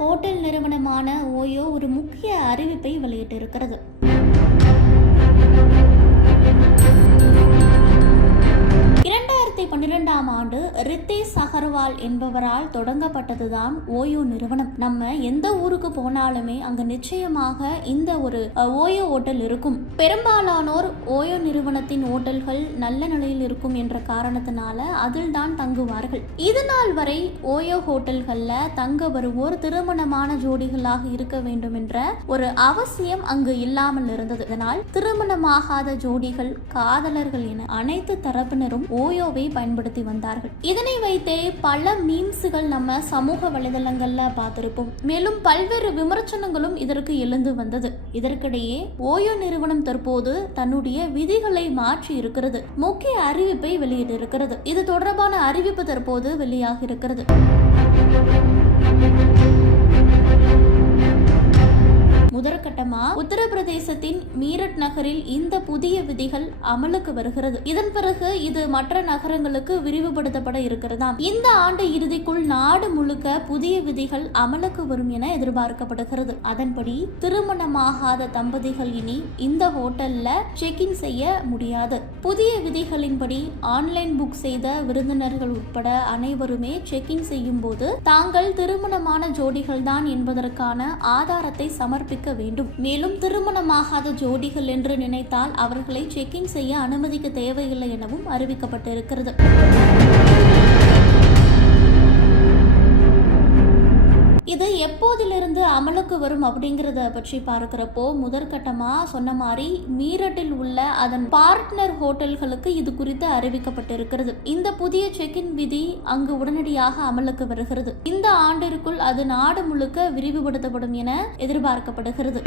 Hotel நிறுவனமான OYO ஒரு முக்கிய அறிவிப்பை வெளியிட்டிருக்கிறது. 2012ஆம் ஆண்டு ரித்தேஷ் அகர்வால் என்பவரால் தொடங்கப்பட்டதுதான் ஓயோ நிறுவனம். நம்ம எந்த ஊருக்கு போனாலுமே அங்க நிச்சயமாக இந்த ஒரு ஓயோ ஹோட்டல் இருக்கும். பெரும்பாலானோர் ஓயோ நிறுவனத்தின் ஹோட்டல்கள் நல்ல நிலையில் இருக்கும் என்ற காரணத்தினால அதில் தான் தங்குவார்கள். இது நாள் வரை ஓயோ ஹோட்டல்கள்ல தங்க வருவோர் திருமணமான ஜோடிகளாக இருக்க வேண்டும் என்ற ஒரு அவசியம் அங்கு இல்லாமல் இருந்தது. இதனால் திருமணமாகாத ஜோடிகள், காதலர்கள் என அனைத்து தரப்பினரும் ஓயோவை பயன்படுத்தி வந்தார்கள். இதனை வைத்தே பல மீம்ஸ்கள் நம்ம சமூக வலைதளங்கள்ல பார்த்திருப்போம். மேலும் பல்வேறு விமர்சனங்களும் இதற்கு எழுந்து வந்தது. இதற்கிடையே ஓயோ நிறுவனம் தற்போது தன்னுடைய விதிகளை மாற்றி இருக்கிறது. முக்கிய அறிவிப்பை வெளியிட்டிருக்கிறது. இது தொடர்பான அறிவிப்பு தற்போது வெளியாக இருக்கிறது. முதற்கட்டமா உத்தரப்பிரதேசத்தின் மீரட் நகரில் இந்த புதிய விதிகள் அமலுக்கு வருகிறது. இதன் பிறகு இது மற்ற நகரங்களுக்கு விரிவுபடுத்தப்பட இருக்கிறதாம். இந்த ஆண்டு இறுதிக்குள் நாடு முழுக்க புதிய விதிகள் அமலுக்கு வரும் என எதிர்பார்க்கப்படுகிறது. அதன்படி திருமணமாகாத தம்பதிகள் இனி இந்த ஹோட்டல்ல செக் இன் செய்ய முடியாது. புதிய விதிகளின்படி ஆன்லைன் புக் செய்த விருந்தினர்கள் உட்பட அனைவருமே செக் இன் செய்யும் போது தாங்கள் திருமணமான ஜோடிகள் தான் என்பதற்கான ஆதாரத்தை சமர்ப்பிக்க வேண்டும். மேலும் திருமணமாகாத ஜோடிகள் என்று நினைத்தால் அவர்களை செக் இன் செய்ய அனுமதிக்க தேவையில்லை எனவும் அறிவிக்கப்பட்டிருக்கிறது. இது எப்போதிலிருந்து அமலுக்கு வரும் அப்படிங்கிறத பற்றி பார்க்கிறப்போ முதற்கட்டமா சொன்ன மாதிரி மீரட்டில் உள்ள அதன் பார்ட்னர் ஹோட்டல்களுக்கு இது குறித்து அறிவிக்கப்பட்டிருக்கிறது. இந்த புதிய செக்-இன் விதி அங்கு உடனடியாக அமலுக்கு வருகிறது. இந்த ஆண்டிற்குள் அது நாடு முழுக்க விரிவுபடுத்தப்படும் என எதிர்பார்க்கப்படுகிறது.